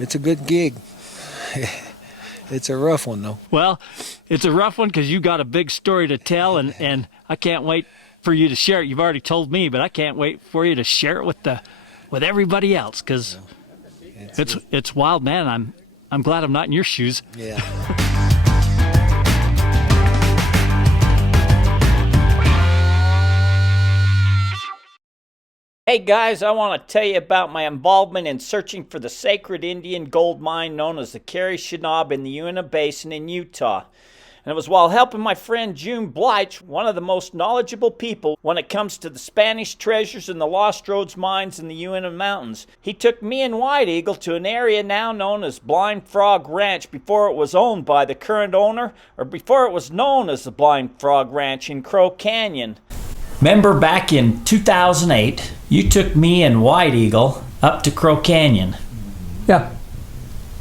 It's a good gig. It's a rough one, though. Well, it's a rough one because you got a big story to tell, and I can't wait for you to share it. You've already told me, but I can't wait for you to share it with everybody else because it's wild, man. I'm glad I'm not in your shoes. Yeah. Hey guys, I want to tell you about my involvement in searching for the sacred Indian gold mine known as the Carrie Shinob in the Uinta Basin in Utah. And it was while helping my friend June Bleich, one of the most knowledgeable people when it comes to the Spanish treasures in the Lost Rhoades mines in the Uinta Mountains. He took me and White Eagle to an area now known as Blind Frog Ranch before it was owned by the current owner, or before it was known as the Blind Frog Ranch in Crow Canyon. Remember back in 2008, you took me and White Eagle up to Crow Canyon. Yeah.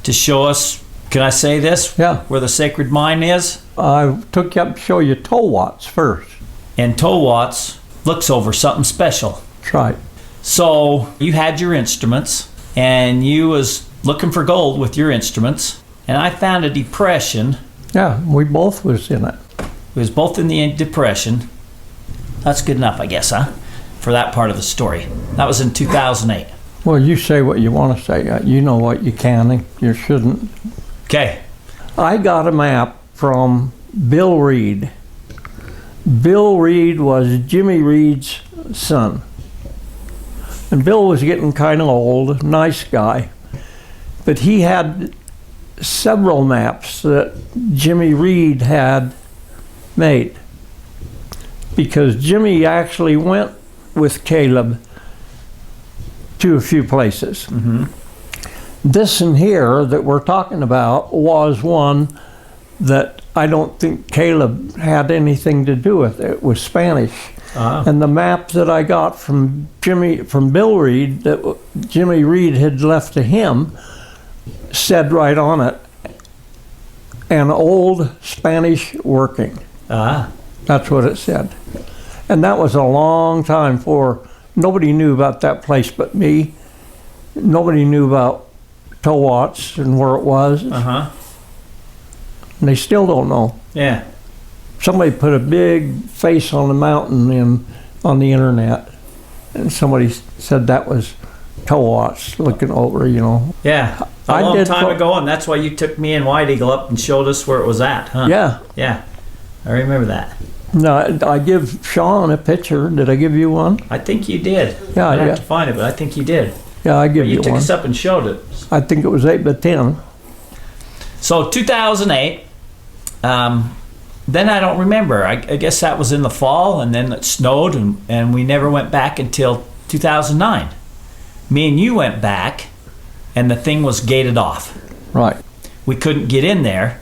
To show us, can I say this? Yeah. Where the sacred mine is? I took you up to show you Towatts first. And Towatts looks over something special. That's right. So you had your instruments, and you was looking for gold with your instruments, and I found a depression. Yeah, we both was in it. We was both in the depression. That's good enough, I guess, huh? For that part of the story. That was in 2008. Well, you say what you want to say. You know what you can and you shouldn't. Okay. I got a map from Bill Reed. Bill Reed was Jimmy Reed's son. And Bill was getting kind of old, nice guy. But he had several maps that Jimmy Reed had made. Because Jimmy actually went with Caleb to a few places. Mm-hmm. This in here that we're talking about was one that I don't think Caleb had anything to do with. It was Spanish. Uh-huh. And the map that I got from Bill Reed, that Jimmy Reed had left to him, said right on it, an old Spanish working. Ah. That's what it said. And that was a long time for, nobody knew about that place but me. Nobody knew about Towatts and where it was. Uh-huh. And they still don't know. Yeah. Somebody put a big face on the mountain on the internet. And somebody said that was Towatts looking over, you know. Yeah. A long time ago, and that's why you took me and White Eagle up and showed us where it was at, huh? Yeah. Yeah. I remember that. No, I give Sean a picture. Did I give you one? I think you did. Yeah, I have yeah. to find it, but I think you did. Yeah, I give you You took one. us up and showed it. I think it was 8x10. So 2008. Then I don't remember. I guess that was in the fall, and then it snowed, and we never went back until 2009. Me and you went back, and the thing was gated off. Right. We couldn't get in there,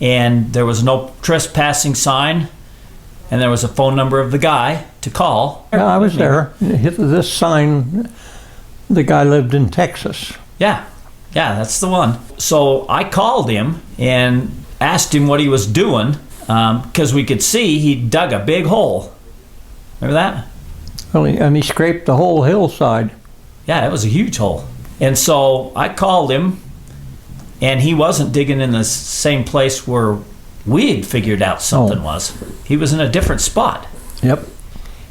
and there was no trespassing sign, and there was a phone number of the guy to call. Yeah, I was there. Hit this sign, the guy lived in Texas. Yeah, that's the one. So I called him and asked him what he was doing, because we could see he dug a big hole. Remember that? Well, and he scraped the whole hillside. Yeah, it was a huge hole. And so I called him, and he wasn't digging in the same place where we had figured out something was. He was in a different spot. Yep.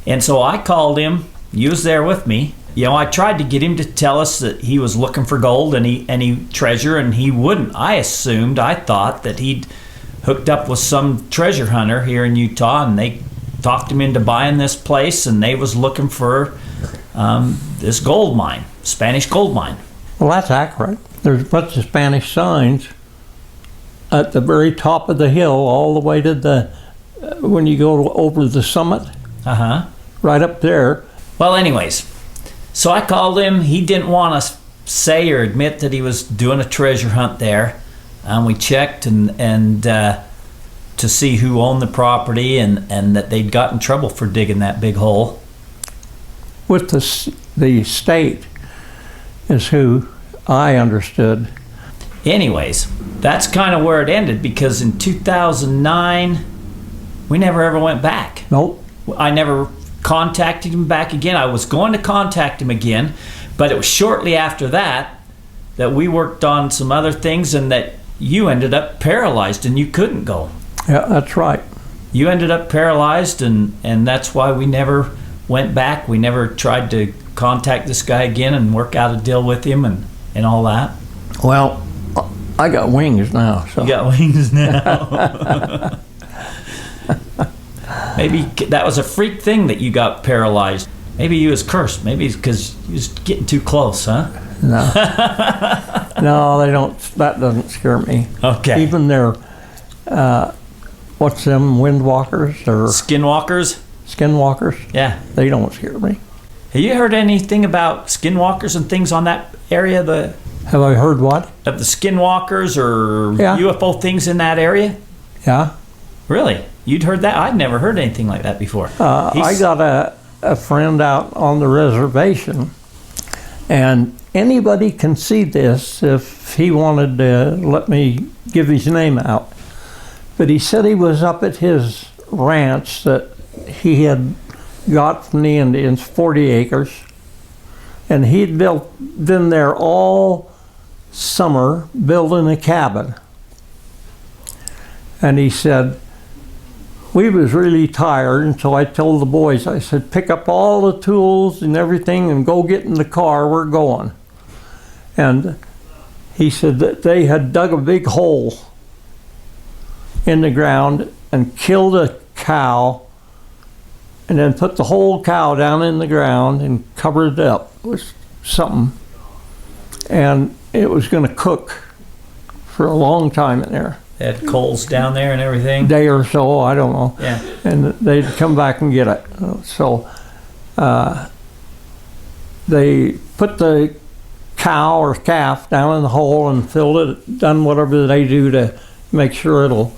And so I called him. He was there with me. You know, I tried to get him to tell us that he was looking for gold and he treasure, and he wouldn't. I thought that he'd hooked up with some treasure hunter here in Utah, and they talked him into buying this place, and they was looking for this gold mine, Spanish gold mine. Well, that's accurate. There's a bunch of Spanish signs at the very top of the hill, all the way to the, when you go over the summit. Uh-huh. Right up there. Well, anyways, so I called him. He didn't want to say or admit that he was doing a treasure hunt there. We checked and to see who owned the property and that they'd got in trouble for digging that big hole. With the state is who I understood. Anyways, that's kind of where it ended, because in 2009, we never ever went back. Nope. I never contacted him back again. I was going to contact him again, but it was shortly after that that we worked on some other things and that you ended up paralyzed and you couldn't go. Yeah, that's right. You ended up paralyzed, and that's why we never went back. We never tried to contact this guy again and work out a deal with him and all that. Well, I got wings now. So. You got wings now. Maybe that was a freak thing that you got paralyzed. Maybe you was cursed. Maybe it's because you was getting too close, huh? No. No, they don't. That doesn't scare me. Okay. Even their, what's them, windwalkers or Skinwalkers? skinwalkers? Yeah. They don't scare me. Have you heard anything about skinwalkers and things on that area Have I heard what? of the skinwalkers or Yeah. UFO things in that area? Yeah. Really? You'd heard that? I'd never heard anything like that before. I got a friend out on the reservation, and anybody can see this if he wanted to let me give his name out. But he said he was up at his ranch that he had got from the Indians, 40 acres, and he'd been there all summer building a cabin. And he said, we was really tired, and so I told the boys, I said, pick up all the tools and everything and go get in the car, we're going. And he said that they had dug a big hole in the ground and killed a cow and then put the whole cow down in the ground and covered it up with something. And it was going to cook for a long time in there. They had coals down there and everything. Day or so, I don't know. Yeah. And they'd come back and get it. So they put the cow or calf down in the hole and filled it, done whatever they do to make sure it'll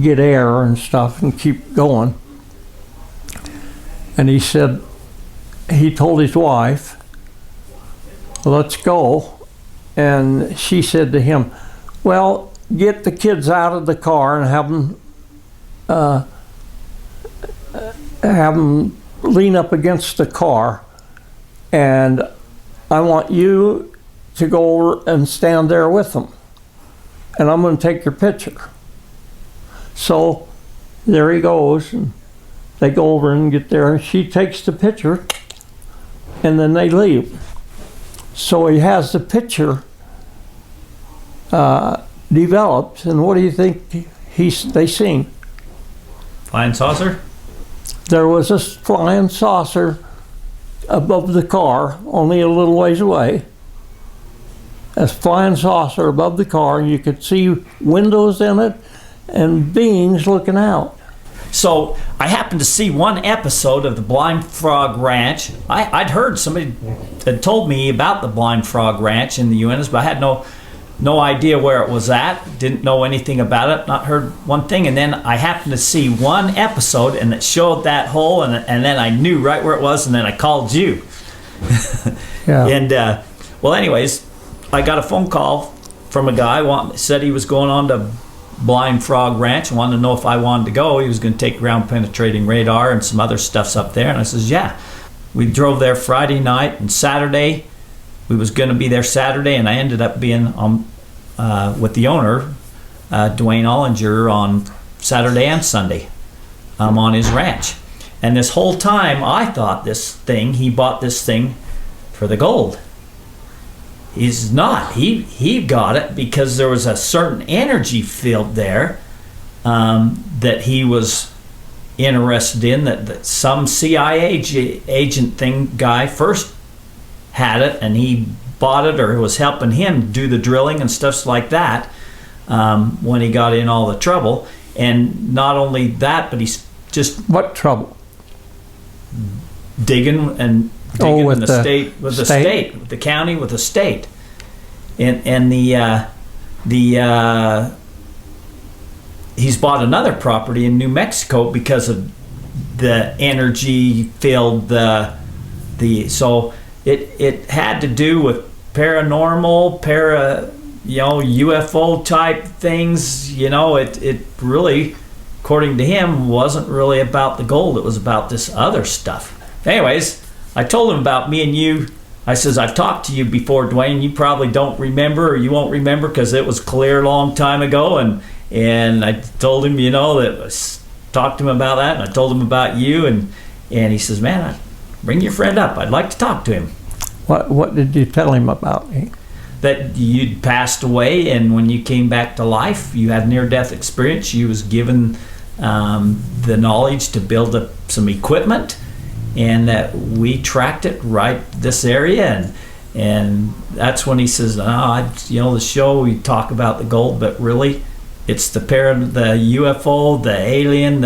get air and stuff and keep going. And he said, he told his wife, let's go. And she said to him, well, get the kids out of the car and have them lean up against the car, and I want you to go over and stand there with them, and I'm going to take your picture. So there he goes, and they go over and get there, and she takes the picture, and then they leave. So he has the picture developed, and what do you think they seen? Flying saucer? There was a flying saucer above the car, only a little ways away. A flying saucer above the car, and you could see windows in it and beings looking out. So I happened to see one episode of the Blind Frog Ranch. I'd heard somebody had told me about the Blind Frog Ranch in the Uintas, but I had no idea where it was at, didn't know anything about it, not heard one thing, and then I happened to see one episode and it showed that hole, and then I knew right where it was, and then I called you. Yeah. And well, anyways, I got a phone call from a guy, said he was going on to Blind Frog Ranch and wanted to know if I wanted to go. He was going to take ground penetrating radar and some other stuff's up there, and I says, yeah. We drove there Friday night, and Saturday, we was going to be there Saturday, and I ended up being with the owner, Duane Ollinger, on Saturday and Sunday on his ranch. And this whole time, I thought he bought this thing for the gold. He's not. He got it because there was a certain energy field there that he was interested in, that some CIA agent guy first had it, and he bought it or was helping him do the drilling and stuff like that when he got in all the trouble. And not only that, but he's just What trouble? digging in with the state, with the state, with the county, with the state, and he's bought another property in New Mexico because of the energy field. So it had to do with paranormal, UFO type things. It really, according to him, wasn't really about the gold. It was about this other stuff. Anyways, I told him about me and you. I says, I've talked to you before, Duane. You probably don't remember, or you won't remember because it was clear a long time ago. And I told him, that I talked to him about that, and I told him about you. And he says, man, bring your friend up. I'd like to talk to him. What did you tell him about me? That you'd passed away, and when you came back to life, you had near-death experience. You was given the knowledge to build up some equipment, and that we tracked it right this area, and that's when he says, the show we talk about the gold, but really it's the UFO, the alien,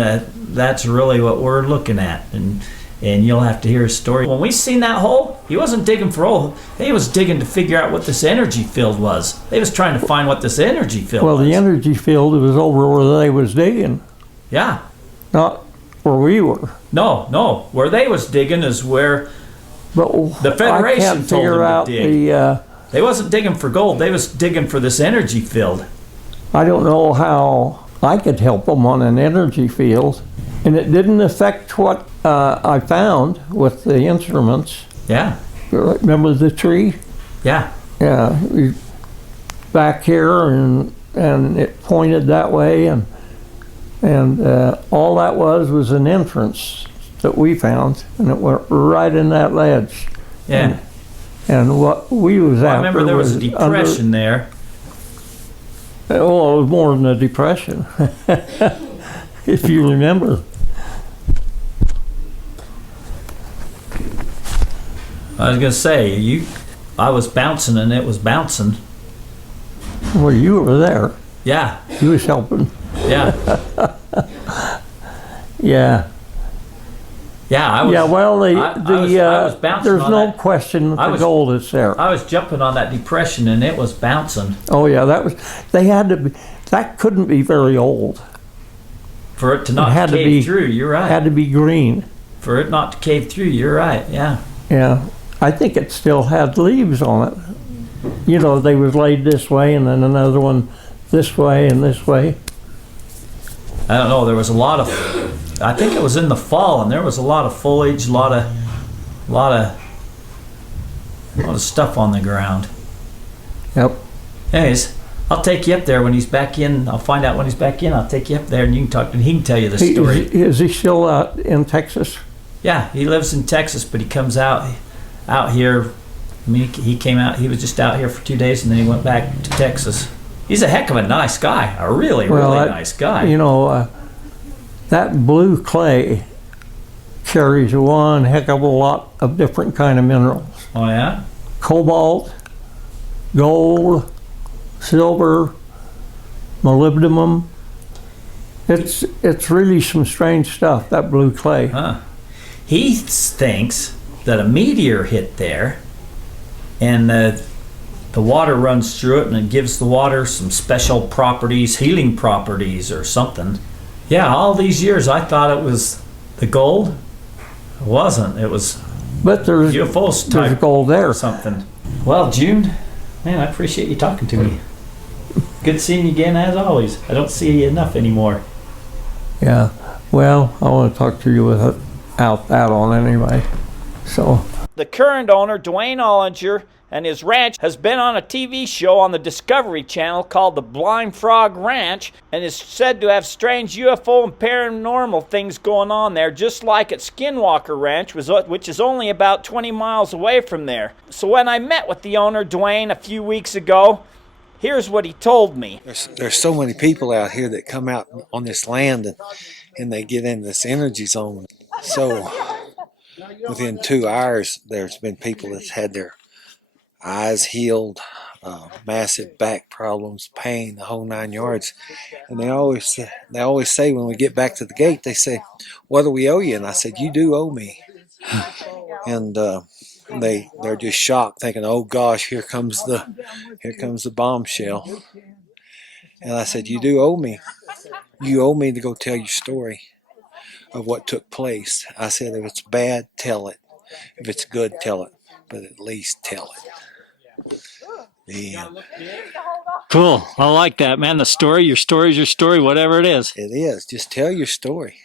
that's really what we're looking at, and you'll have to hear his story. When we seen that hole, he wasn't digging for oil. He was digging to figure out what this energy field was. He was trying to find what this energy field was. Well, the energy field was over where they was digging. Yeah. Not where we were. No. Where they was digging is where but the Federation I can't told figure them out to dig. They wasn't digging for gold. They was digging for this energy field. I don't know how I could help them on an energy field. And it didn't affect what I found with the instruments. Yeah. Remember the tree? Yeah. Yeah. Back here, and it pointed that way, and all that was an entrance that we found, and it went right in that ledge. Yeah. And what we was after, I remember there was a depression there. Oh, it was more than a depression, if you remember. I was gonna say, I was bouncing and it was bouncing. Well, you were there. Yeah. You was helping. Yeah. Yeah. Yeah, I was. Yeah, well, I was bouncing there's on no that. question that the gold is there. I was jumping on that depression and it was bouncing. Oh yeah, that couldn't be very old. For it to not cave through, you're right. It had to be green. For it not to cave through, you're right, yeah. Yeah, I think it still had leaves on it. They was laid this way and then another one this way and this way. I don't know, there was a lot of, I think it was in the fall, and there was a lot of foliage, a lot of stuff on the ground. Yep. Anyways, I'll take you up there when he's back in. I'll find out when he's back in. I'll take you up there and you can talk to him. He can tell you the story. Is he still out in Texas? Yeah, he lives in Texas, but he comes out here. I mean, he came out, he was just out here for 2 days and then he went back to Texas. He's a heck of a nice guy, a really nice guy. That blue clay carries one heck of a lot of different kind of minerals. Oh yeah? Cobalt, gold, silver, molybdenum. It's really some strange stuff, that blue clay. Huh. He thinks that a meteor hit there and the water runs through it and it gives the water some special properties, healing properties or something. Yeah, all these years I thought it was the gold. It wasn't. It was UFOs type there's gold there. or something. Well, June, man, I appreciate you talking to me. Good seeing you again as always. I don't see you enough anymore. Yeah, well, I want to talk to you without that on anyway. So the current owner, Duane Ollinger, and his ranch has been on a TV show on the Discovery Channel called The Blind Frog Ranch and is said to have strange UFO and paranormal things going on there, just like at Skinwalker Ranch, which is only about 20 miles away from there. So when I met with the owner, Duane, a few weeks ago, here's what he told me. There's so many people out here that come out on this land and they get in this energy zone. So within 2 hours, there's been people that's had their eyes healed, massive back problems, pain, the whole 9 yards. And they always say when we get back to the gate, they say, "What do we owe you?" And I said, "You do owe me." And they're just shocked, thinking, "Oh gosh, here comes the bombshell." And I said, "You do owe me. You owe me to go tell your story of what took place." I said, "If it's bad, tell it. If it's good, tell it. But at least tell it." Yeah. Cool. I like that, man. The story, your story's your story, whatever it is. It is. Just tell your story,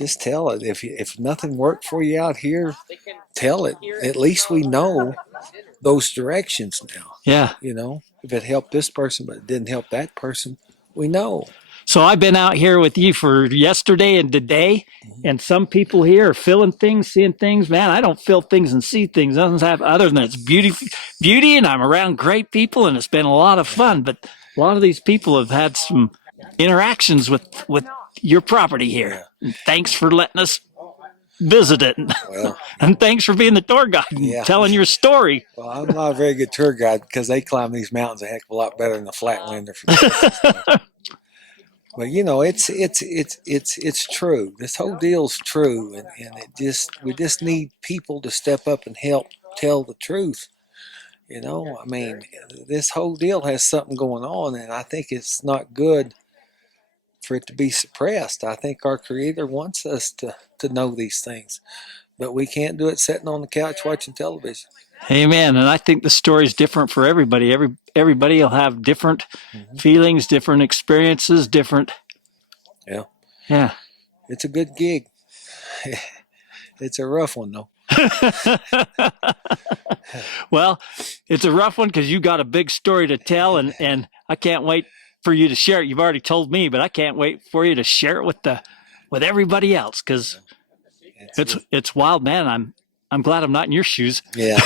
just tell it. If nothing worked for you out here, tell it. At least we know those directions now. Yeah. You know, if it helped this person but it didn't help that person, we know. So I've been out here with you for yesterday and today, and some people here are feeling things, seeing things. Man, I don't feel things and see things. Nothing's happened other than it's beauty, and I'm around great people, and it's been a lot of fun. But a lot of these people have had some interactions with your property here. And thanks for letting us visit it. Well, and thanks for being the tour guide and telling your story. Well, I'm not a very good tour guide because they climb these mountains a heck of a lot better than the Flatlander. But you know, it's true. This whole deal's true, and we just need people to step up and help tell the truth. You know, I mean, this whole deal has something going on, and I think it's not good for it to be suppressed. I think our Creator wants us to know these things, but we can't do it sitting on the couch watching television. Amen. And I think the story's different for everybody. Everybody will have different feelings, different experiences, different. Yeah. Yeah. It's a good gig. It's a rough one, though. Well, it's a rough one because you got a big story to tell, and I can't wait for you to share it. You've already told me, but I can't wait for you to share it with everybody else because it's wild, man. I'm glad I'm not in your shoes. Yeah.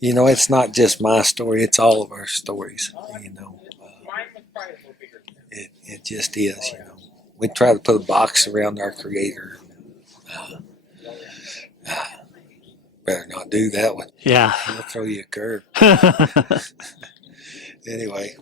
You know, it's not just my story. It's all of our stories, you know. It just is, you know. We try to put a box around our Creator. Better not do that one. Yeah. He'll throw you a curve. Anyway.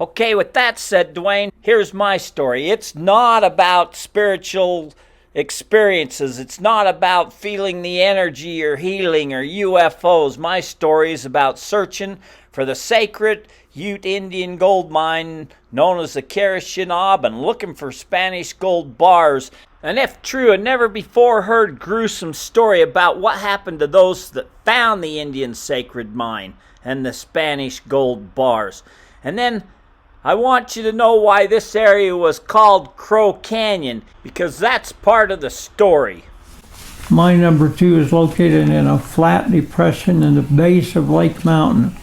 Okay, with that said, Duane, here's my story. It's not about spiritual experiences. It's not about feeling the energy or healing or UFOs. My story is about searching for the sacred Ute Indian gold mine known as the Carrie Shinob and looking for Spanish gold bars. And if true, a never before heard gruesome story about what happened to those that found the Indian sacred mine and the Spanish gold bars. And then I want you to know why this area was called Crow Canyon, because that's part of the story. Mine number 2 is located in a flat depression in the base of Lake Mountain,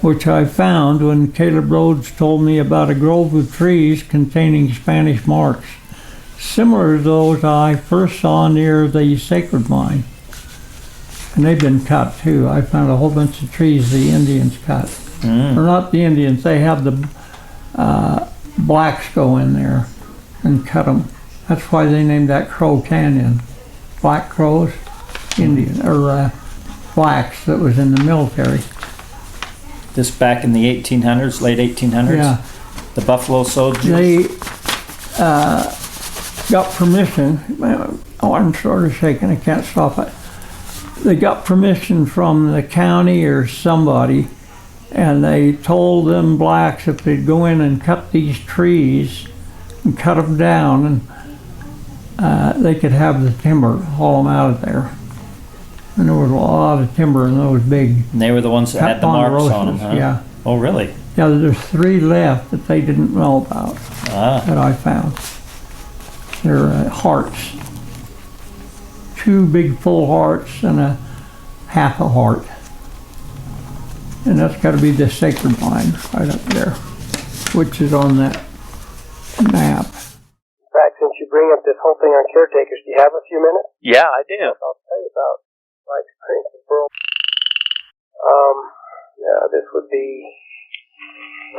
which I found when Caleb Rhoades told me about a grove of trees containing Spanish marks, similar to those I first saw near the sacred mine. And they've been cut too. I found a whole bunch of trees the Indians cut. Or not the Indians, they have the blacks go in there and cut them. That's why they named that Crow Canyon. Black crows, Indian, or blacks that was in the military. This back in the 1800s, late 1800s? Yeah. The Buffalo Soldiers? They got permission. Oh, I'm sort of shaking, I can't stop it. They got permission from the county or somebody, and they told them blacks if they'd go in and cut these trees and cut them down, and they could have the timber, haul them out of there. And there was a lot of timber in those big. And they were the ones that had the marks on them, huh? Yeah. Oh, really? Yeah, there's 3 left that they didn't know about that I found. They're hearts. 2 big full hearts and a half a heart. And that's got to be the sacred mine right up there, which is on that map. In fact, since you bring up this whole thing on Caretakers, do you have a few minutes? Yeah, I do. I'll tell you about my experience with Burl. Yeah, this would be,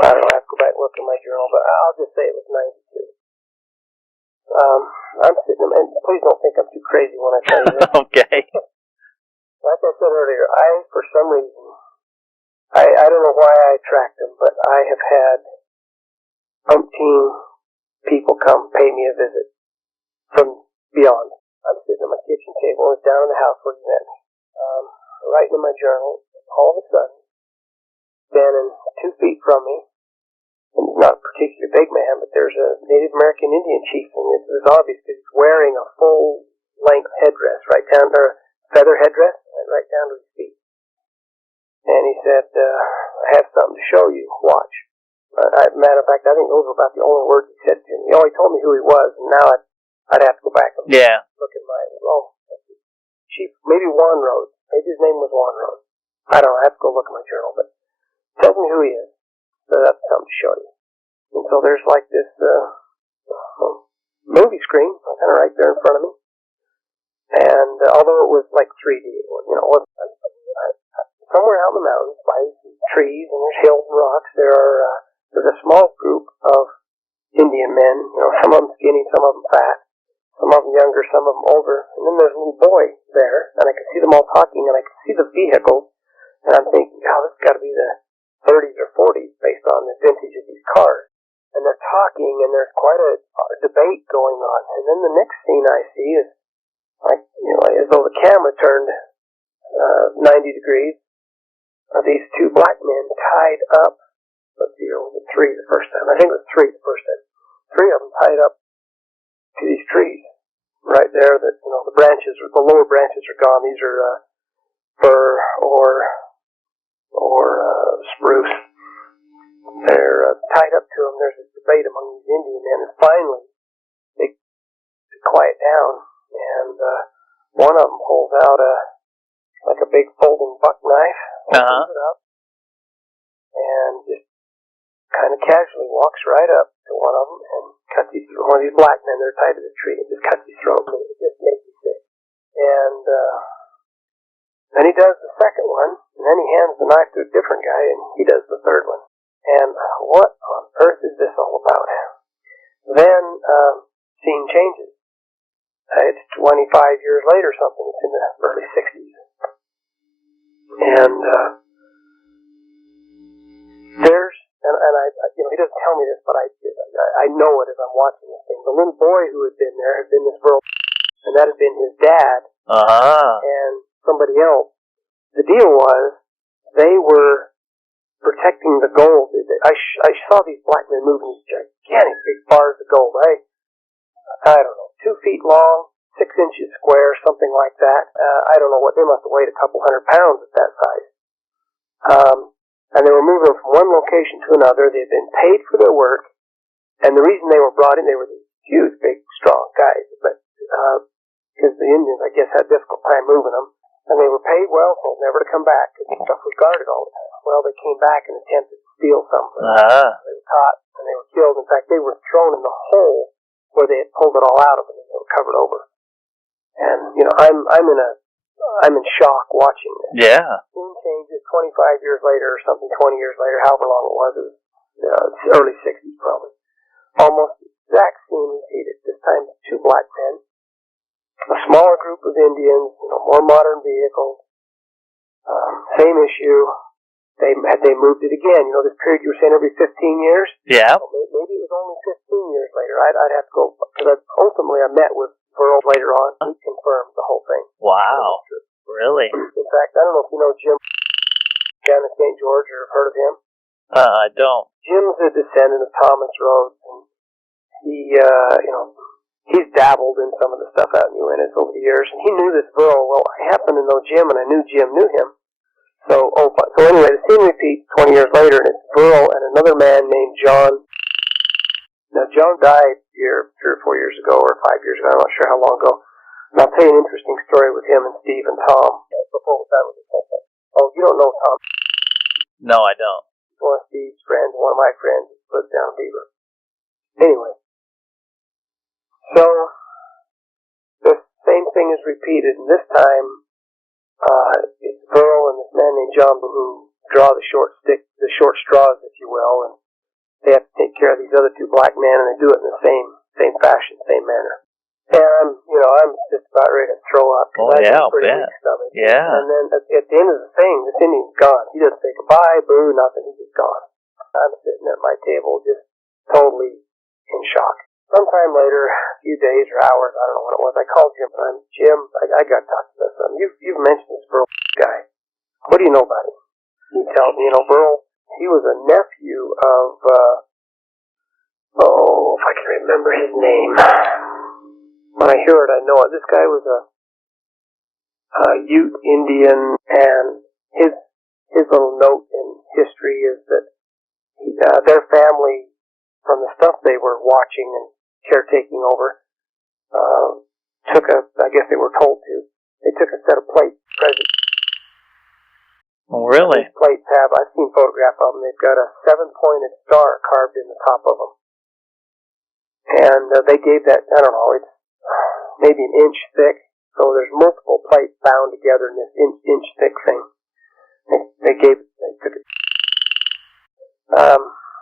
I don't know, I have to go back and look in my journal, but I'll just say it was 92. I'm sitting, and please don't think I'm too crazy when I tell you this. Okay. Like I said earlier, for some reason, I don't know why I tracked them, but I have had umpteen people come pay me a visit from beyond. I'm sitting at my kitchen table, it's down in the house where you met me, writing in my journal. All of a sudden, standing 2 feet from me, and he's not a particularly big man, but there's a Native American Indian chief, and it was obvious because he's wearing a full-length headdress, right down, or feather headdress, right down to his feet. And he said, I have something to show you. Watch. Matter of fact, I think those were about the only words he said to me. He told me who he was, and now I'd have to go back and look at my, Chief, maybe Juan Rhoades. Maybe his name was Juan Rhoades. I don't know, I have to go look at my journal, but he tells me who he is. So that's something to show you. And so there's like this movie screen kind of right there in front of me. And although it was like 3D, it wasn't somewhere out in the mountains by trees, and there's hills and rocks, there's a small group of Indian men, some of them skinny, some of them fat, some of them younger, some of them older, and then there's a little boy there, and I can see them all talking, and I can see the vehicles, and I'm thinking, this has got to be the 30s or 40s based on the vintage of these cars. And they're talking, and there's quite a debate going on, and then the next scene I see is like, as though the camera turned 90 degrees, these two black men tied up. Let's see, it was three the first time. I think it was three the first time. Three of them tied up to these trees right there. That the branches, the lower branches are gone. These are fir or spruce. They're tied up to them. There's this debate among these Indian men, and finally they quiet down, and one of them pulls out like a big folding buck knife, opens it up, and just kind of casually walks right up to one of them and cuts one of these black men that are tied to the tree, and just cuts his throat. It just makes you sick. And then he does the second one, and then he hands the knife to a different guy, and he does the third one. And what on earth is this all about? Then scene changes. It's 25 years later, something. It's in the early 60s. And he doesn't tell me this, but I know it as I'm watching this thing. The little boy who had been there had been this girl, and that had been his dad, and somebody else. The deal was, they were protecting the gold. I saw these black men moving these gigantic big bars of gold. I don't know, 2 feet long, 6 inches square, something like that. I don't know what, they must have weighed a couple 100 pounds at that size. And they were moving from one location to another. They had been paid for their work, and the reason they were brought in, they were these huge, big, strong guys, but because the Indians, I guess, had a difficult time moving them, and they were paid well, told never to come back, because stuff was guarded all the time. Well, they came back and attempted to steal something. They were caught, and they were killed. In fact, they were thrown in the hole where they had pulled it all out of it, and they were covered over. And, I'm in shock watching this. Yeah. Scene changes 25 years later or something, 20 years later, however long it was early 60s probably. Almost the exact scene repeated. This time, 2 black men, a smaller group of Indians, more modern vehicles, same issue. They moved it again. This period you were saying every 15 years? Yeah. Maybe it was only 15 years later. I'd have to go, because ultimately I met with Burl later on. He confirmed the whole thing. Wow. Really? In fact, I don't know if you know Jim down in St. George, or have heard of him. I don't. Jim's a descendant of Thomas Rhoades, and he, he's dabbled in some of the stuff out in Utes over the years, and he knew this Burl. Well, I happen to know Jim, and I knew Jim knew him. So anyway, the scene repeats 20 years later, and it's Burl and another man named John. Now, John died here 3 or 4 years ago, or 5 years ago, I'm not sure how long ago. And I'll tell you an interesting story with him and Steve and Tom. Before we're done with this whole thing. Oh, you don't know Tom? No, I don't. One of Steve's friends, one of my friends, lives down in Beaver. Anyway. So, the same thing is repeated, and this time, it's Burl and this man named John who draw the short straws, if you will, and they have to take care of these other 2 black men, and they do it in the same fashion, same manner. And I'm just about ready to throw up. Oh, yeah, I'll pretty bet. weak stomach. Yeah. And then at the end of the thing, this Indian's gone. He doesn't say goodbye, boo, nothing. He's just gone. I'm sitting at my table, just totally in shock. Sometime later, a few days or hours, I don't know what it was, I called Jim. Jim, I got to talk to this. You've mentioned this Burl guy. What do you know about him? He tells me, Burl, he was a nephew of, if I can remember his name. When I hear it, I know it. This guy was a Ute Indian, and his little note in history is that their family, from the stuff they were watching and caretaking over, I guess they were told to, they took a set of plates present. Oh, really? These plates have, I've seen photographs of them, they've got a 7-pointed star carved in the top of them. And they gave that, I don't know, it's maybe an inch thick, so there's multiple plates bound together in this inch thick thing. They took it.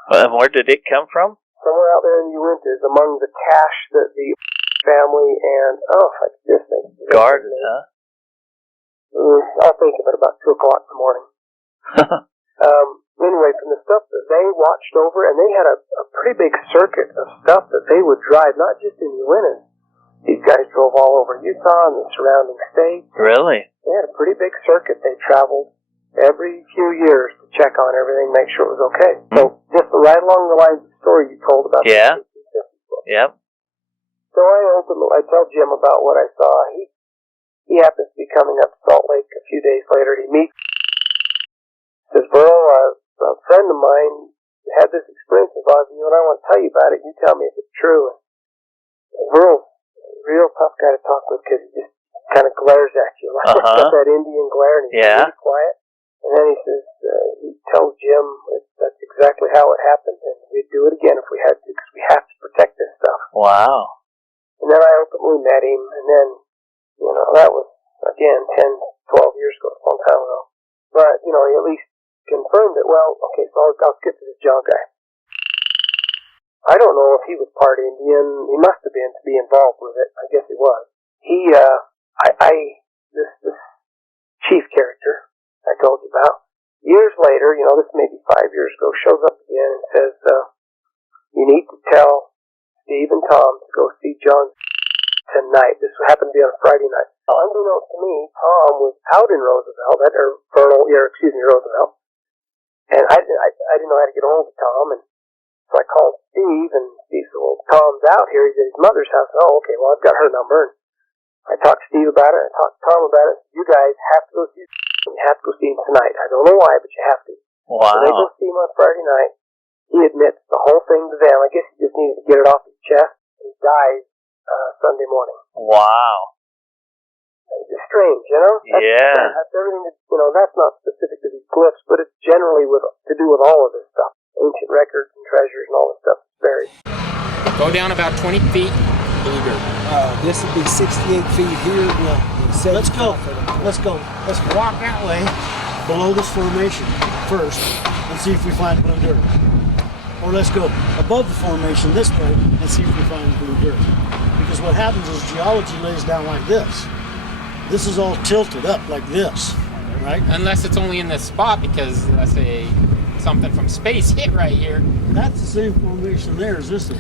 Where did it come from? Somewhere out there in Utes, among the cache that the family and, this thing. Garden, huh? I'll think of it about 2 o'clock in the morning. Anyway, from the stuff that they watched over, and they had a pretty big circuit of stuff that they would drive, not just in Utes. These guys drove all over Utah and the surrounding states. Really? They had a pretty big circuit they traveled every few years to check on everything, make sure it was okay. So, just right along the lines of the story you told about yeah. Yep. So I tell Jim about what I saw. He happens to be coming up to Salt Lake a few days later. He meets, says, Burl, a friend of mine had this experience involving you, and I want to tell you about it. You tell me if it's true. And Burl's a real tough guy to talk with because he just kind of glares at you. Like got that Indian glare, and he's really quiet. And then he says, he tells Jim that's exactly how it happened, and we'd do it again if we had to, because we have to protect this stuff. Wow. And then I ultimately met him, and then, that was, again, 10, 12 years ago, a long time ago. But, he at least confirmed it. Well, okay, so I'll skip to this John guy. I don't know if he was part Indian. He must have been to be involved with it. I guess he was. He, this chief character I told you about, years later, this may be 5 years ago, shows up again and says, you need to tell Steve and Tom to go see John tonight. This happened to be on a Friday night. Unbeknownst to me, Tom was out in Roosevelt, Roosevelt, and I didn't know how to get a hold of Tom, and so I called Steve, and Steve said, well, Tom's out here. He's at his mother's house. Oh, okay, well, I've got her number, and I talked to Steve about it, I talked to Tom about it. You guys have to go see him. You have to go see him tonight. I don't know why, but you have to. Wow. So they go see him on Friday night. He admits the whole thing to them. I guess he just needed to get it off his chest. He dies Sunday morning. Wow. It's just strange, That's everything that, that's not specific to these glyphs, but it's generally to do with all of this stuff. Ancient records and treasures and all this stuff is buried. Go down about 20 feet. Blue dirt. This would be 68 feet here. Let's go. Let's go. Let's walk that way below this formation first and see if we find blue dirt. Or let's go above the formation this way and see if we find blue dirt. Because what happens is geology lays down like this. This is all tilted up like this, right? Unless it's only in this spot because, let's say, something from space hit right here. That's the same formation there as this is.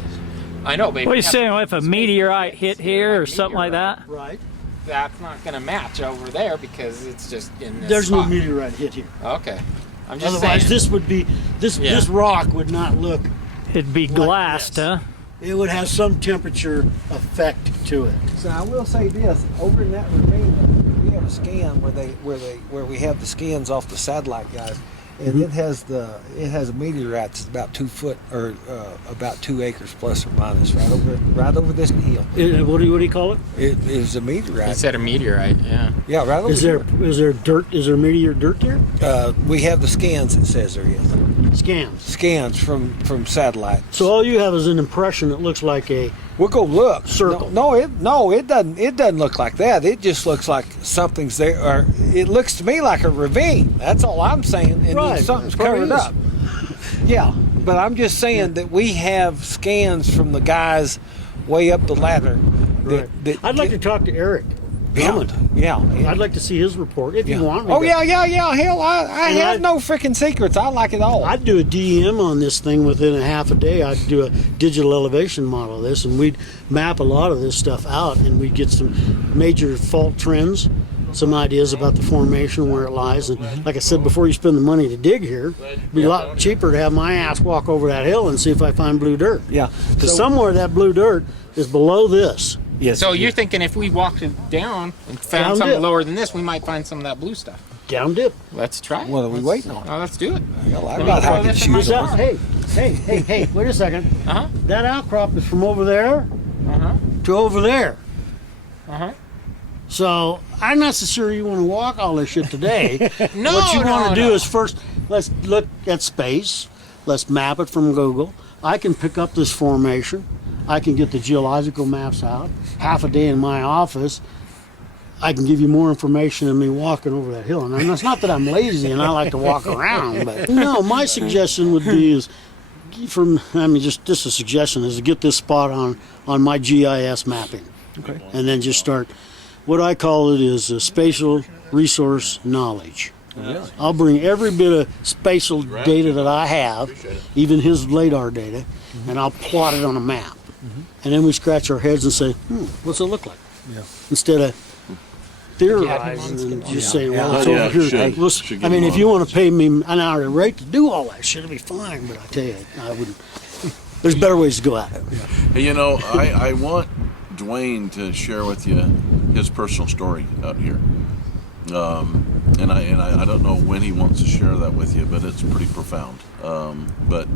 I know, but What are you saying? If a meteorite hit here or something like that? Right. That's not going to match over there because it's just in this There's spot. no meteorite hit here. Okay. I'm just Otherwise, saying. this would be, this rock would not look. It'd be like glassed, this. huh? It would have some temperature effect to it. So I will say this: over in that ravine, we have a scan where we have the scans off the satellite guys, and it has a meteorite that's about 2 foot or about 2 acres plus or minus right over this hill. What do you call it? It is a meteorite. He said a meteorite, yeah. Yeah, right over Is there dirt? Is there meteor dirt there? we have the scans. It says there is Scans from satellite. So all you have is an impression that looks like a. We'll go look. Circle. It doesn't. It doesn't look like that. It just looks like something's there. Or it looks to me like a ravine. That's all I'm saying. And then Right. something's Probably covered is. up. Yeah, but I'm just saying that we have scans from the guys way up the ladder. Right. I'd like to talk to Eric. Yeah. I'd like to see his report if you want me. Oh to. yeah. Hell, I And have I'd- no freaking secrets. I like it all. I'd do a DEM on this thing within a half a day. I'd do a digital elevation model of this, and we'd map a lot of this stuff out, and we'd get some major fault trends, some ideas about the formation, where it lies. And like I said, before you spend the money to dig here, it'd be a lot cheaper to have my ass walk over that hill and see if I find blue dirt. Yeah. Because somewhere that blue dirt is below this. Yes. So you're thinking if we walked it down and found Down something dip. lower than this, we might find some of that blue stuff. Down dip. Let's try it. What are we waiting on? Oh, let's do it. Hell, I Let got me throw hiking this in my shoes jar. on. Hey, Hey, wait a second. Uh-huh. That outcrop is from over there Uh-huh. to over there. Uh-huh. So I'm not so sure you want to walk all this shit today. No, what you want to do no. is first, let's look at space. Let's map it from Google. I can pick up this formation. I can get the geological maps out. Half a day in my office, I can give you more information than me walking over that hill. And it's not that I'm lazy and I like to walk around, but no, my suggestion would be is just a suggestion is to get this spot on my GIS mapping. Okay. And then just start, what I call it is spatial resource knowledge. Really? I'll bring every bit of spatial data that I have, even his LiDAR data, and I'll plot it on a map. And then we scratch our heads and say, what's it look like? Yeah. Instead of theorizing and just saying, well, it's Yeah, over here. should. Well, Should I get mean, them if on. you want to pay me an hourly rate to do all that shit, it'll be fine. But I tell you, I wouldn't. There's better ways to go at it. Hey, you know, I want Duane to share with you his personal story out here. And I don't know when he wants to share that with you, but it's pretty profound. But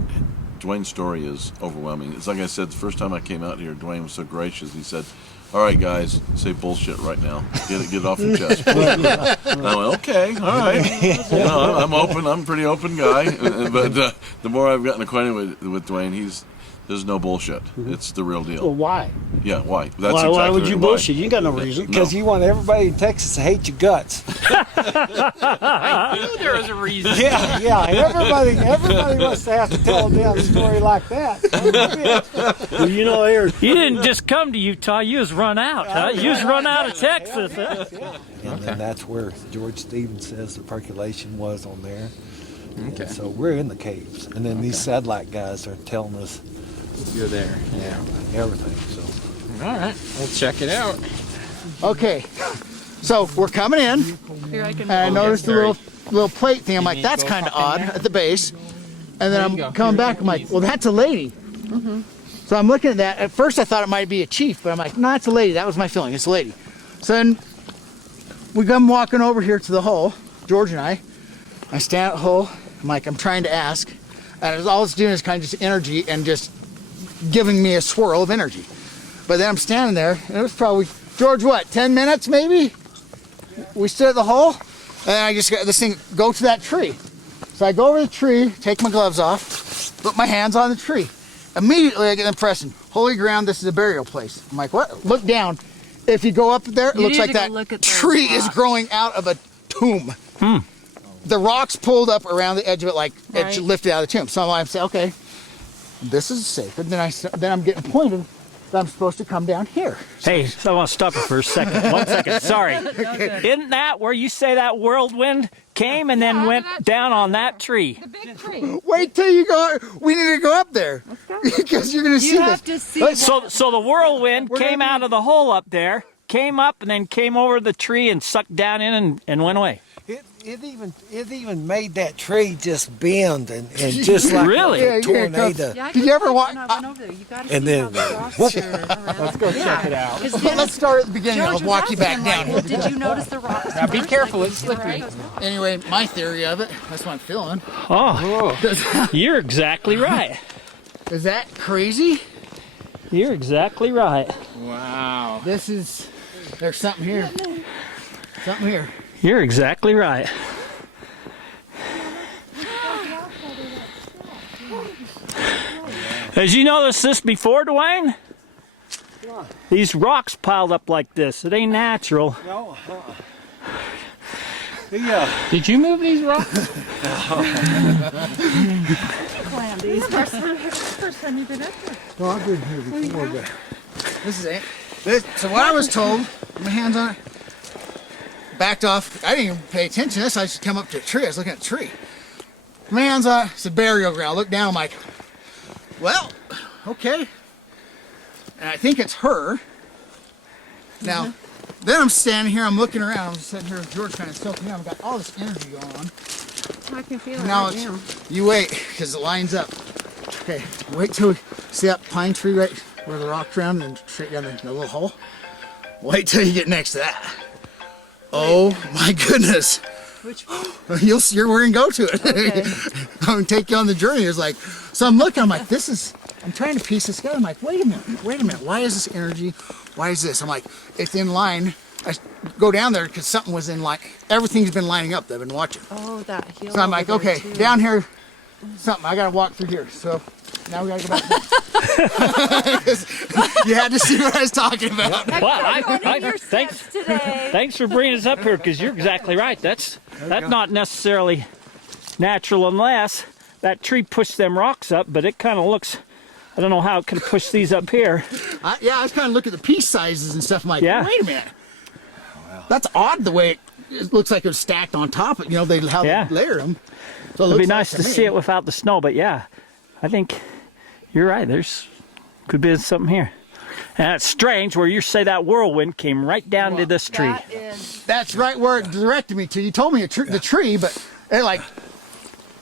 Duane's story is overwhelming. It's like I said, the first time I came out here, Duane was so gracious. He said, "All right, guys, say bullshit right now. Get it off your chest." And I went, "Okay, all right." You know, I'm open. I'm a pretty open guy. But the more I've gotten acquainted with Duane, there's no bullshit. It's the real Well, deal. why? Yeah, why? That's Why exactly would you why. bullshit? You got no reason. Because you want everybody in Texas to hate your guts. I knew there was a reason. Yeah. Everybody wants to have to tell a damn story like that. Well, you know, here. You didn't just come to Utah, you was run out, huh? You was run out of Texas, huh? And then that's where George Stevens says the percolation was on there. Okay. And so we're in the caves. And then these satellite guys are telling us You're there. Yeah. everything. So All right. We'll check it out. Okay, so we're coming in, and I noticed the little plate thing. I'm like, that's kind of odd at the base. And then I'm coming back. I'm like, well, that's a lady. So I'm looking at that. At first, I thought it might be a chief, but I'm like, no, it's a lady. That was my feeling. It's a lady. So then we come walking over here to the hole, George and I. I stand at the hole. I'm like, I'm trying to ask, and all it's doing is kind of just energy and just giving me a swirl of energy. But then I'm standing there, and it was probably, George, what, 10 minutes maybe? We stood at the hole, and I just got this thing, go to that tree. So I go over the tree, take my gloves off, put my hands on the tree. Immediately I get the impression, holy ground, this is a burial place. I'm like, what? Look down. If you go up there, it looks like that tree is growing out of a tomb. The rocks pulled up around the edge of it, like it lifted out of the tomb. So I'm saying, okay, this is sacred. Then I'm getting pointed that I'm supposed to come down here. Hey, so I want to stop you for a second. 1 second, sorry. Isn't that where you say that whirlwind came and then went down on that tree? The big tree. Wait till you go. We need to go up there because you're going to see You have this. to see. So the whirlwind came out of the hole up there, came up, and then came over the tree and sucked down in and went away. it even made that tree just bend and just like Really? a tornado. Yeah, I Did you ever walk? wa- I went over there. You got to And see then- how the rocks are around. Let's go check it out. But let's start at the beginning. George I'll was walk you back asking, down. like, well, did you notice the rocks? Now be first? careful, Like, it's you see where I slippery. goes, no. Anyway, my theory of it, that's what I'm feeling. Oh, you're exactly right. Is that crazy? You're exactly right. Wow. There's something here. Something here. You're exactly right. Has you noticed this before, Duane? These rocks piled up like this. It ain't natural. No, yeah. Did you move these rocks? First time you've been up there. No, I've been here before, but This is it. So what I was told, my hands on it, backed off. I didn't even pay attention to this. I just come up to a tree. I was looking at a tree. My hands on it. It's a burial ground. I look down. I'm like, well, okay. And I think it's her. Now, then I'm standing here. I'm looking around. I'm sitting here with George kind of soaking in. I've got all this energy going on. I can feel it Now right it's, now. you wait, because it lines up. Okay, wait till we see that pine tree right where the rock's around and straight down the little hole. Wait till you get next to that. Oh my goodness. Which one? We're gonna go to it. Okay. I'm gonna take you on the journey. It's like, so I'm looking. I'm like, I'm trying to piece this together. I'm like, wait a minute. Why is this energy? Why is this? I'm like, it's in line. I go down there because something was in line. Everything's been lining up. I've been watching. Oh, that hill. So I'm like, over there, okay, too. down here, something. I gotta walk through here. So now we gotta go back. You had to see what I was talking about. Well, thanks for bringing us up here, because you're exactly right. That's not necessarily natural unless that tree pushed them rocks up, but it kind of looks, I don't know how it could have pushed these up here. I was kind of looking at the piece sizes and stuff. I'm like, Yeah. wait a minute. That's odd the way it looks like it was stacked on top of, how they layer them. So It'd be nice to see it without the snow, but yeah, I think you're right. Could be something here. And it's strange where you say that whirlwind came right down to this tree. That's right where it directed me to. You told me the tree, but it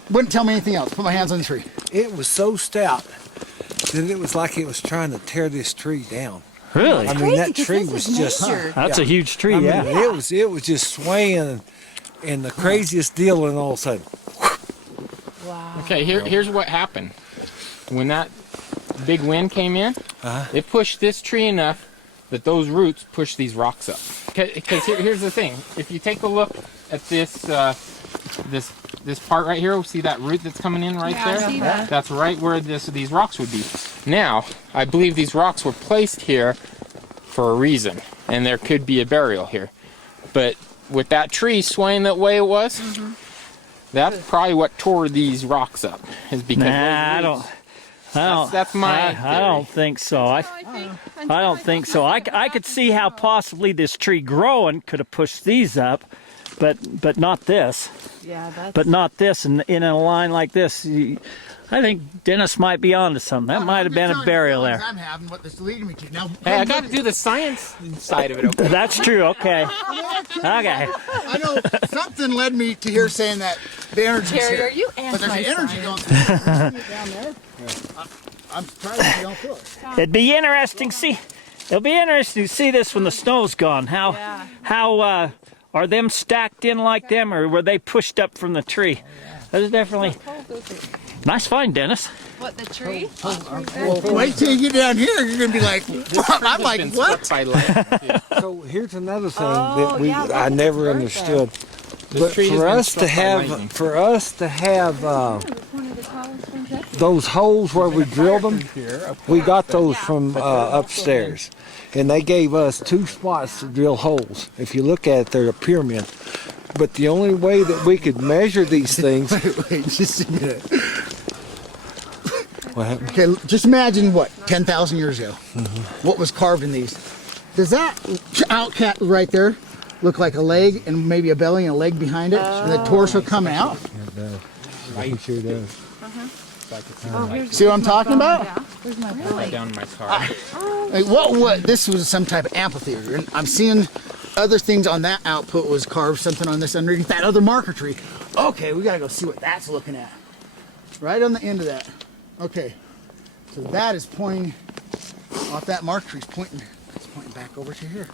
wouldn't tell me anything else. Put my hands on the tree. It was so stout that it was like it was trying to tear this tree down. Really? I mean, that tree was just... That's a huge tree, I mean, it was just swaying and the craziest deal, and all of a sudden... Wow. Okay, here's what happened. When that big wind came in, it pushed this tree enough that those roots pushed these rocks up. Because here's the thing. If you take a look at this this part right here, see that root that's coming in right there? I see that. That's right where these rocks would be. Now, I believe these rocks were placed here for a reason, and there could be a burial here. But with that tree swaying that way it was, that's probably what tore these rocks up. Is because Nah, those roots- that's my theory. I don't think so. I don't think so. I could see how possibly this tree growing could have pushed these up, but not this. Yeah, that's... But not this. And in a line like this, I think Dennis might be onto something. That might have been a burial there. I'm having what this leading me to. Now, Hey, I got to do the science side of it. Okay. That's true. Okay. Okay. I know something led me to here saying that the energy's Carrie, here. are you But there's the energy going through down there. I'm surprised you don't feel it. It'd be interesting. It'll be interesting to see this when the snow's gone. How are them stacked in like them, or were they pushed up from the tree? That's definitely nice find, Dennis. What, the tree? Wait till you get down here. You're gonna be like, I'm like, Been what? struck by lightning. So here's another thing that I never understood. But tree has for been us struck to have those holes where we drilled them, we got those from upstairs, and they gave us 2 spots to drill holes. If you look at it, they're a pyramid. But the only way that we could measure these things. Wait, just a minute. What happened? Okay, just imagine 10,000 years ago. What was carved in these? Does that outcat right there look like a leg and maybe a belly and a leg behind it, and the torso coming out? It does. It sure does. See what I'm talking about? Where's my Right down in my car. Like, what? This was some type of amphitheater, and I'm seeing other things on that output was carved something on this underneath that other marker tree. Okay, we gotta go see what that's looking at. Right on the end of that. Okay, so that is pointing off that marker tree. It's pointing back over to here.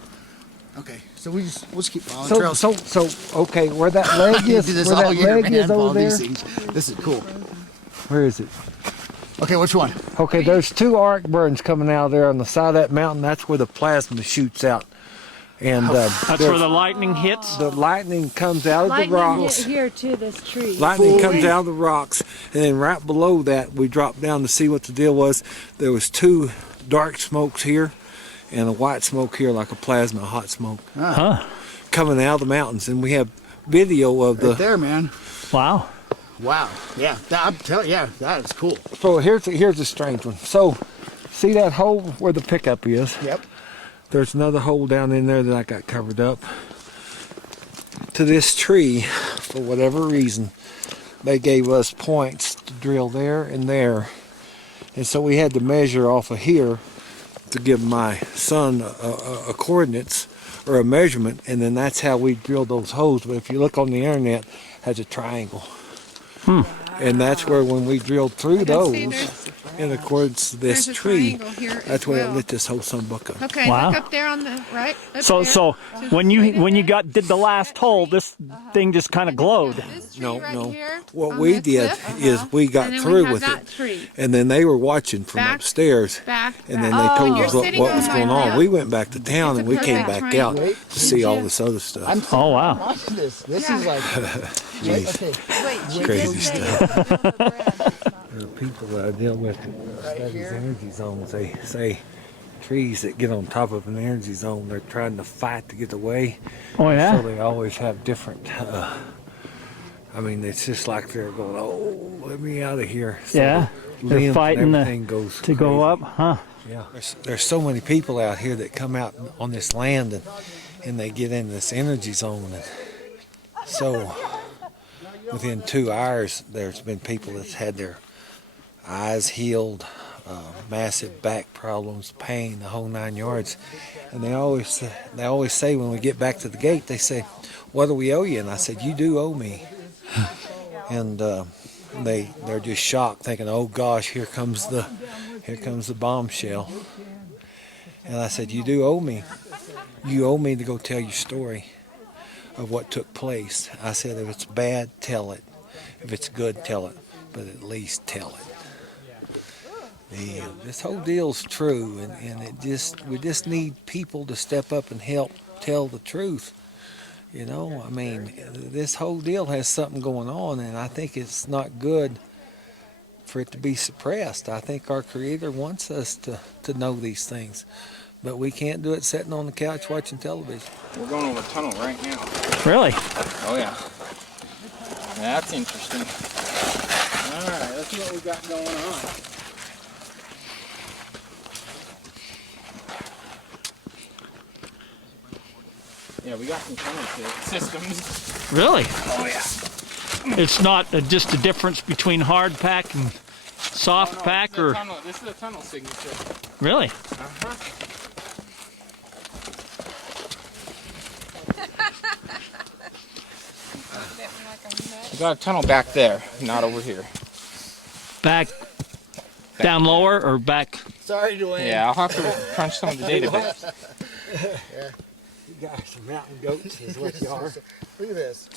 Okay, so we'll just keep following trails. So okay, where that leg do is, this where all that year, leg man, is follow over there. these things. This is cool. Where is it? Okay, which one? Okay, there's 2 arc burns coming out of there on the side of that mountain. That's where the plasma shoots out. And That's where the lightning hits. the lightning comes out of the rocks. here to this tree. Lightning comes out of the rocks, and then right below that, we dropped down to see what the deal was. There was 2 dark smokes here, and a white smoke here, like a plasma hot smoke, coming out of the mountains. And we have video of Right there, man. Wow. Wow. Yeah, I'm telling you, that is cool. So here's a strange one. So, see that hole where the pickup is? Yep. There's another hole down in there that I got covered up. To this tree, for whatever reason, they gave us points to drill there and there. And so we had to measure off of here to give my son a coordinates or a measurement, and then that's how we drilled those holes. But if you look on the internet, it has a triangle. And that's where when we drilled through those, in accordance to this There's a tree. triangle here as That's why I well. lit this whole sunbuck up. Okay, Wow. look up there on the right. Up So there. so To when the right you of that. did the last hole, this thing just kind of glowed. This tree No, right no. here What on we the did cliff, is we got and then through we have with that it, tree. and then they were watching from Back, upstairs, back, and then back. they told You're us what sitting was on going my on. lap. We went back to town, It's and a we came perfect back out triangle. to see all this other stuff. Oh wow. Watch this. This Yeah. is like. Jeez. Okay. Wait, Crazy stuff. stuff. The people that I deal with that study energy zones, they say trees that get on top of an energy zone, they're trying to fight to get away. Oh yeah. So they always have different. I mean, it's just like they're going, "Oh, let me out of here." So Yeah. the They're limbs and fighting everything goes to go crazy. up, huh? Yeah, there's so many people out here that come out on this land and they get in this energy zone. And so within 2 hours, there's been people that's had their eyes healed, massive back problems, pain, the whole 9 yards. And they always say when we get back to the gate, they say, "What do we owe you?" And I said, "You do owe me." And they're just shocked, thinking, "Oh gosh, here comes the bombshell." And I said, "You do owe me. You owe me to go tell your story of what took place." I said, "If it's bad, tell it. If it's good, tell it. But at least tell it." This whole deal's true, and we just need people to step up and help tell the truth. You know, I mean, this whole deal has something going on, and I think it's not good for it to be suppressed. I think our Creator wants us to know these things, but we can't do it sitting on the couch watching television. We're going over a tunnel right now. Really? Oh yeah. That's interesting. All right, let's see what we got going on. Yeah, we got some tunnel systems. Really? Oh yeah. It's not just a difference between hard pack and soft pack, or This is a tunnel signature. really? Uh-huh. We got a tunnel back there, not over here. Back down lower or back? Sorry, Duane. Yeah, I'll have to crunch some of the data bits. You guys are mountain goats, is what you are. Look at this.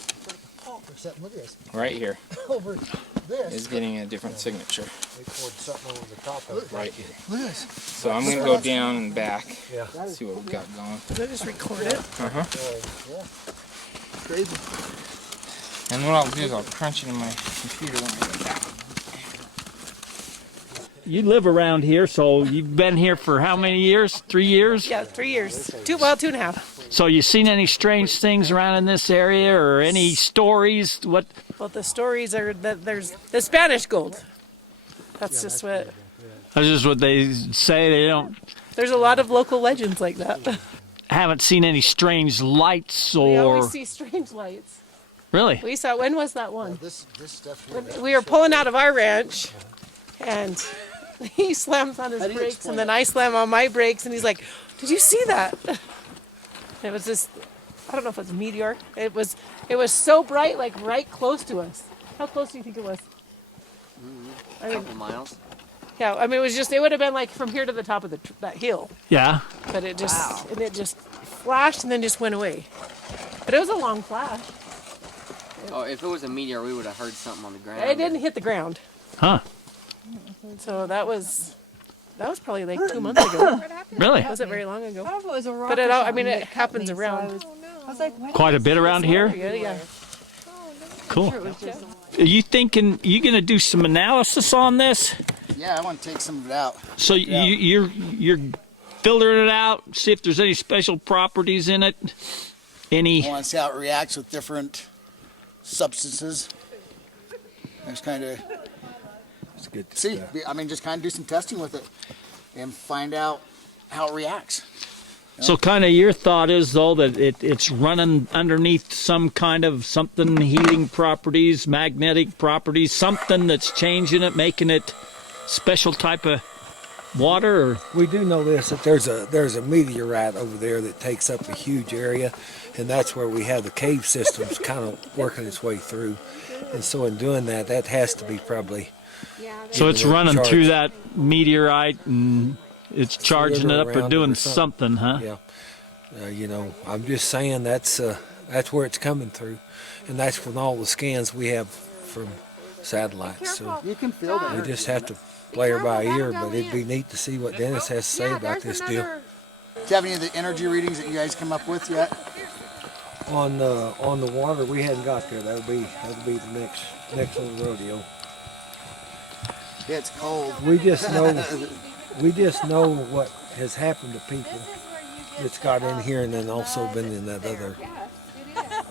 Oh, there's something. Look at this. Right here Over this. is getting a different signature. They poured something over the top of it. Right here. Look at this. So I'm going to go down and back. Yeah. See what we got going. Did I just record it? Uh-huh. Crazy. And what I'll do is I'll crunch it in my computer when I get back. You live around here, so you've been here for how many years? 3 years? Yeah, 3 years. 2.5. So you seen any strange things around in this area, or any stories? What? Well, the stories are that there's the Spanish gold. That's just what. That's just what they say. They don't. There's a lot of local legends like that. Haven't seen any strange lights We or. always see strange lights. Really? We saw. When was that one? This stuff. We were pulling out of our ranch, and he slams on his How do you brakes, explain and then I slam on my brakes, and he's like, "Did you see that?" It was this. I don't know if it's a meteor. It was so bright, like right close to us. How close do you think it was? I mean, Couple miles. yeah, I mean, it would have been like from here to the top of that hill, Yeah. but it just flashed and then just went away. But it was a long flash. Oh, if it was a meteor, we would have heard something on the ground. It didn't hit the ground, Huh. so that was probably like 2 months ago. Really? It wasn't very long ago. I thought it was a rock. But or I mean, something it that cut happens me, so around. I was like, what? Quite a bit around here. Yeah. Cool. Are you thinking you gonna do some analysis on this? Yeah, I want to take some of it out. So you're filtering it out, see if there's any special properties in it. I Any? want to see how it reacts with different substances. Just kind of It's good to see. I mean, just kind of do some testing with it and find out how it reacts. So kind of your thought is though that it's running underneath some kind of something, heating properties, magnetic properties, something that's changing it, making it special type of water? Or? We do know this, that there's a meteorite over there that takes up a huge area, and that's where we have the cave systems kind of working its way through. And so in doing that, that has to be probably... So it's running through that meteorite and it's charging it up or doing something, huh? Yeah. You know, I'm just saying that's where it's coming through. And that's from all the scans we have from satellites. So You can feel that. we just have to play her by ear, but it'd be neat to see what Dennis has to say about this deal. Do you have any of the energy readings that you guys come up with yet? On the water, we hadn't got there. That'll be the next little rodeo. Yeah, it's cold. We just know what has happened to people that's got in here, and then also been in that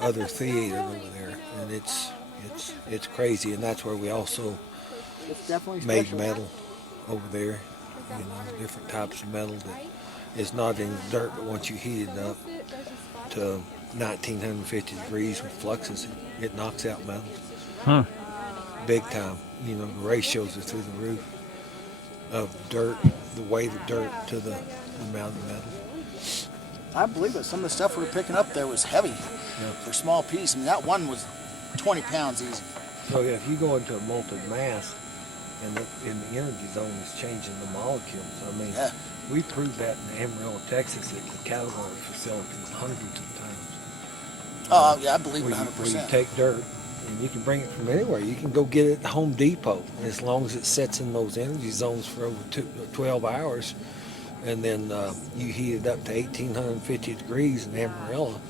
other theater over there, and it's crazy. And that's where we also made metal over there. You know, different types of metal that is not in the dirt, but once you heat it up to 1950 degrees with fluxes, it knocks out metal. Huh. Big time. You know, the ratios are through the roof of dirt, the weight of dirt to the amount of metal. I believe it. Some of the stuff we were picking up there was heavy for a small piece. I mean, that one was 20 pounds easy. So yeah, if you go into a molten mass, and the energy zone is changing the molecules. I mean, we proved that in Amarillo, Texas, at the category facility hundreds of times. Oh, yeah, I believe it 100%. Where you take dirt, and you can bring it from anywhere. You can go get it at Home Depot, as long as it sets in those energy zones for over 12 hours. And then you heat it up to 1850 degrees in Amarillo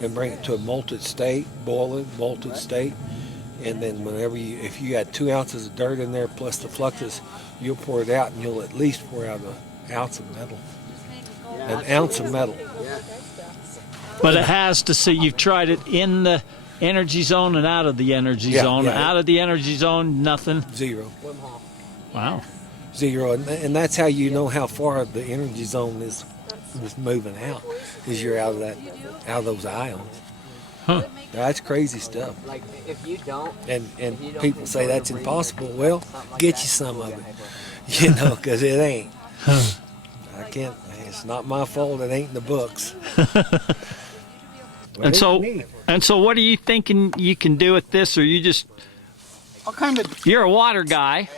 and bring it to a molten state, boil it, molten state. And then if you got 2 ounces of dirt in there plus the fluxes, you'll pour it out, and you'll at least pour out an ounce of metal. An ounce of metal. But it has to see, you've tried it in the energy zone and out of the energy zone. Yeah. Out of the energy zone, nothing. Zero. Wow. Zero. And that's how you know how far the energy zone is moving out, is you're out of those ions. Huh. That's crazy stuff. Like if you don't, and people say that's impossible. Well, get you some of it, you know, because it ain't. I can't. It's not my fault. It ain't in the books. And so, what are you thinking you can do with this, or you just? You're a water guy,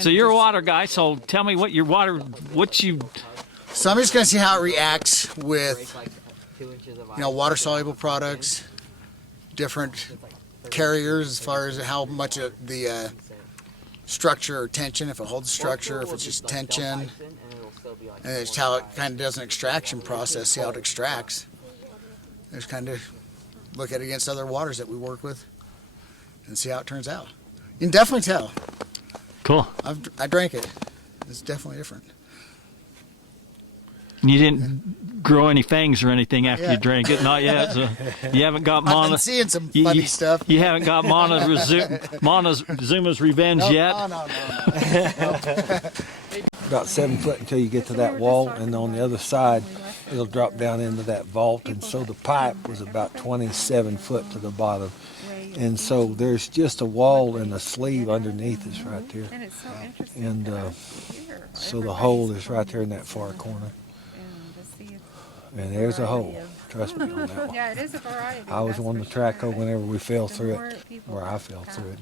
so you're a water guy. So tell me what you. So I'm just gonna see how it reacts with, water soluble products, different carriers as far as how much of the structure or tension, if it holds structure, if it's just tension, and it's how it kind of does an extraction process, see how it extracts. Just kind of look at it against other waters that we work with and see how it turns out. You can definitely tell. Cool. I drank it. It's definitely different. You didn't grow any fangs or anything after you drank it? Not yet. So you haven't got I've been seeing some funny stuff. You haven't got Montezuma's revenge yet? No. About 7 foot until you get to that wall, and on the other side, it'll drop down into that vault. And so the pipe was about 27 foot to the bottom. And so there's just a wall and a sleeve underneath us right there. And so the hole is right there in that far corner. And there's a hole. Trust me on that one. Yeah, it is a variety. I was on the track whenever we fell through it, where I fell through it.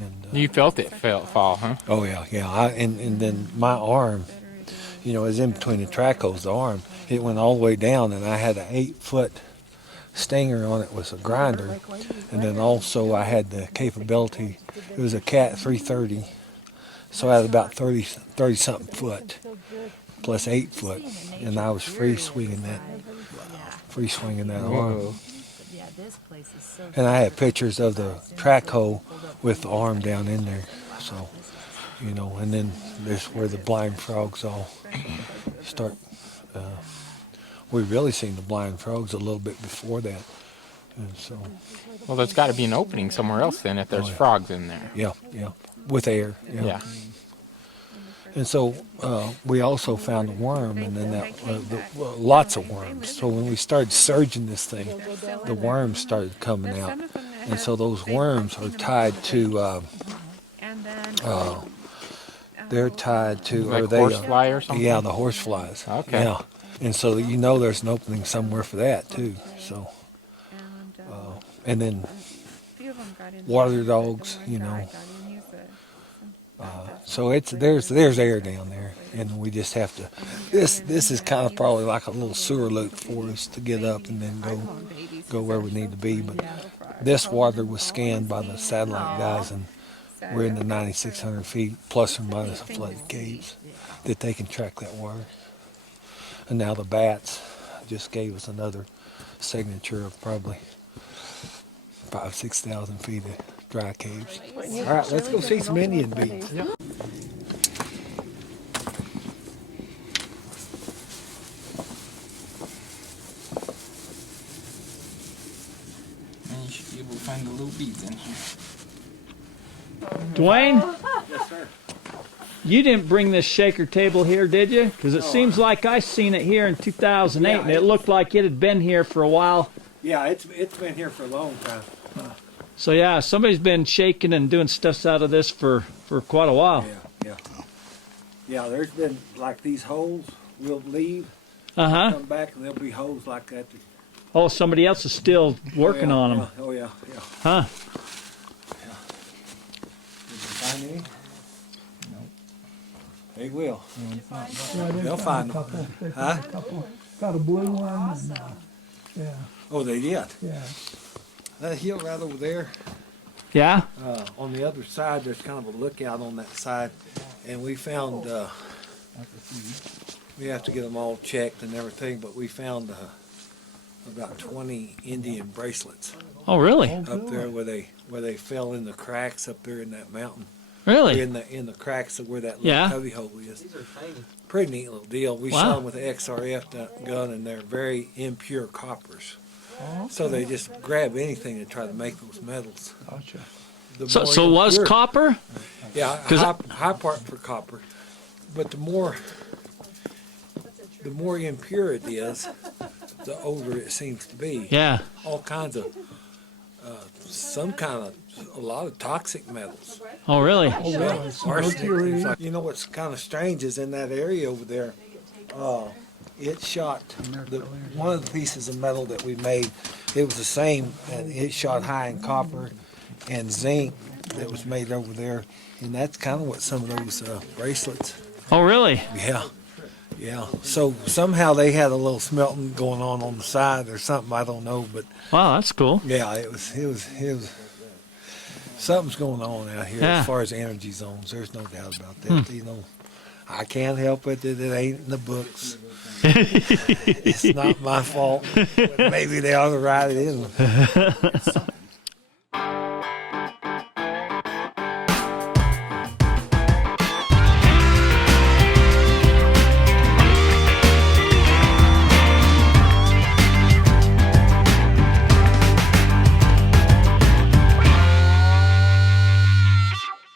And, you felt it fall, huh? Oh, yeah. And then my arm, is in between the track hose, the arm. It went all the way down, and I had an 8-foot stinger on it with a grinder. And then also I had the capability, it was a Cat 330, so I had about 30-something foot, plus 8 foot, and I was free swinging that arm. And I had pictures of the track hole with the arm down in there. So, and then there's where the blind frogs all start. We really seen the blind frogs a little bit before that. And so. Well, there's got to be an opening somewhere else then if there's frogs in there. Yeah, with air. Yeah. And so we also found a worm, and then lots of worms. So when we started surging this thing, the worms started coming out. And so those worms are tied to they're tied to, Like or they, horsefly or something? Yeah, the horse flies. Okay. Yeah, and so you know there's an opening somewhere for that too. So, and then water dogs, you know. So there's air down there, and we just have to. This is kind of probably like a little sewer loop for us to get up and then go where we need to be. But this water was scanned by the satellite guys, and we're in the 9,600 feet plus or minus flooded caves that they can track that water. And now the bats just gave us another signature of probably 5,000-6,000 feet of dry caves. All right, let's go see some Indian beads. Yep. And you should be able to find the little beads in here. Duane? Yes, sir. You didn't bring this shaker table here, did you? Because it seems like I seen it here in 2008, and it looked like it had been here for a while. Yeah, it's been here for a long time. So yeah, somebody's been shaking and doing stuff out of this for quite a while. Yeah, there's been like these holes. We'll leave, come back, and there'll be holes like that. Oh, somebody else is still working on them. Oh yeah. Huh? Yeah. Did you find any? No. They will. They'll find them. Huh? Got a blue one. And, yeah. Oh, they did? Yeah. That hill right over there. Yeah? On the other side, there's kind of a lookout on that side. And we found, we have to get them all checked and everything, but we found about 20 Indian bracelets. Oh, really? Up there where they fell in the cracks up there in that mountain. Really? In the cracks of where that little cubby hole is. Pretty neat little deal. We shot them with an XRF gun, and they're very impure coppers. So they just grab anything to try to make those metals. Gotcha. So was copper? Yeah, high part for copper. But the more impure it is, the older it seems to be. Yeah. All kinds of, a lot of toxic metals. Oh, really? Oh, yeah. Arsenic. Like, you know what's kind of strange is in that area over there, it shot, one of the pieces of metal that we made, it was the same, and it shot high in copper and zinc that was made over there, and that's kind of what some of those bracelets. Oh, really? Yeah. So somehow they had a little smelting going on the side or something. I don't know, but wow, that's cool. Yeah, it was. Something's going on out here as far as energy zones. There's no doubt about that. You know, I can't help it that it ain't in the books. It's not my fault. Maybe they ought to write it in.